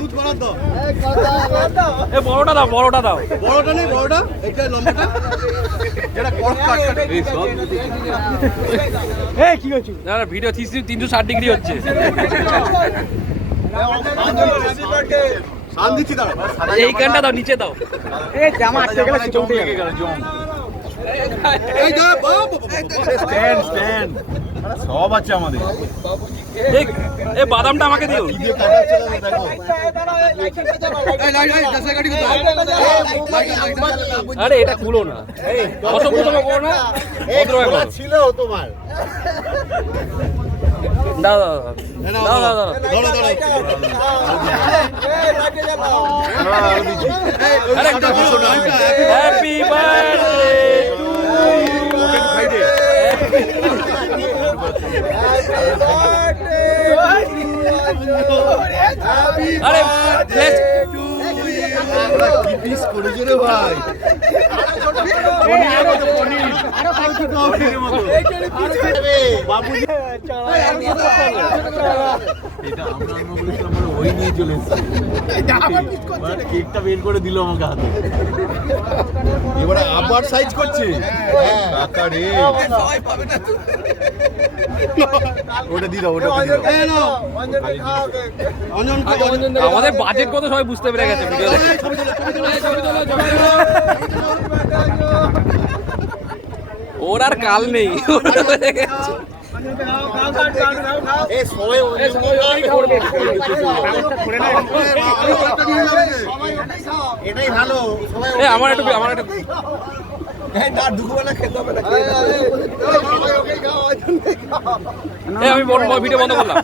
দুধ বড় দাও। এ বড়টা দাও, বড়টা দাও। বড়টা নেই, বড়টা এটা লম্বাটা যেটা কর্ক কাট কাট। এই সব কি হচ্ছে? না ভিডিও 360 ডিগ্রি হচ্ছে। শান দিচ্ছি দাঁড়া। এই কানটা দাও, নিচে দাও। এই জামা আটকে গেলে চমকে লেগে গেল জম। এই দা স্ট্যান্ড স্ট্যান্ড সব আছে আমাদের। এই বাদামটা আমাকে দিও। এই লাইট লাইট দশা গাড়ি কো দাও। আরে এটা খুলো না, অসভ্যতম করো না, ভদ্রভাবে করো। ছিল তোমার। দাও দাও দাও দাও দাও। ধরো ধরো। আরে হ্যাপি বার্থডে টু ইউ। খাই দে। আরে ব্লেস কি পিস করেছে রে ভাই। আরো পনিরের মতো। বাবুজি এটা আমরা বলেছিলাম আমরা ওই নিয়ে চলে এসেছি। কেকটা বের করে দিল আমাকে হাতে। এবারে আবার সাইজ করছে। কাকা রে ওটা দি দাও, ওটা দি দাও। এই নাও অঞ্জন আমাদের বাজেট কত সবাই বুঝতে পেরে গেছে ভিডিও দেখে। ওর আর কাল নেই। এই সবাই এটাই ভালো। সবাই আমার একটু আমার একটু না দুপুরবেলা খেতে হবে না। আমি ভিডিও বন্ধ করলাম।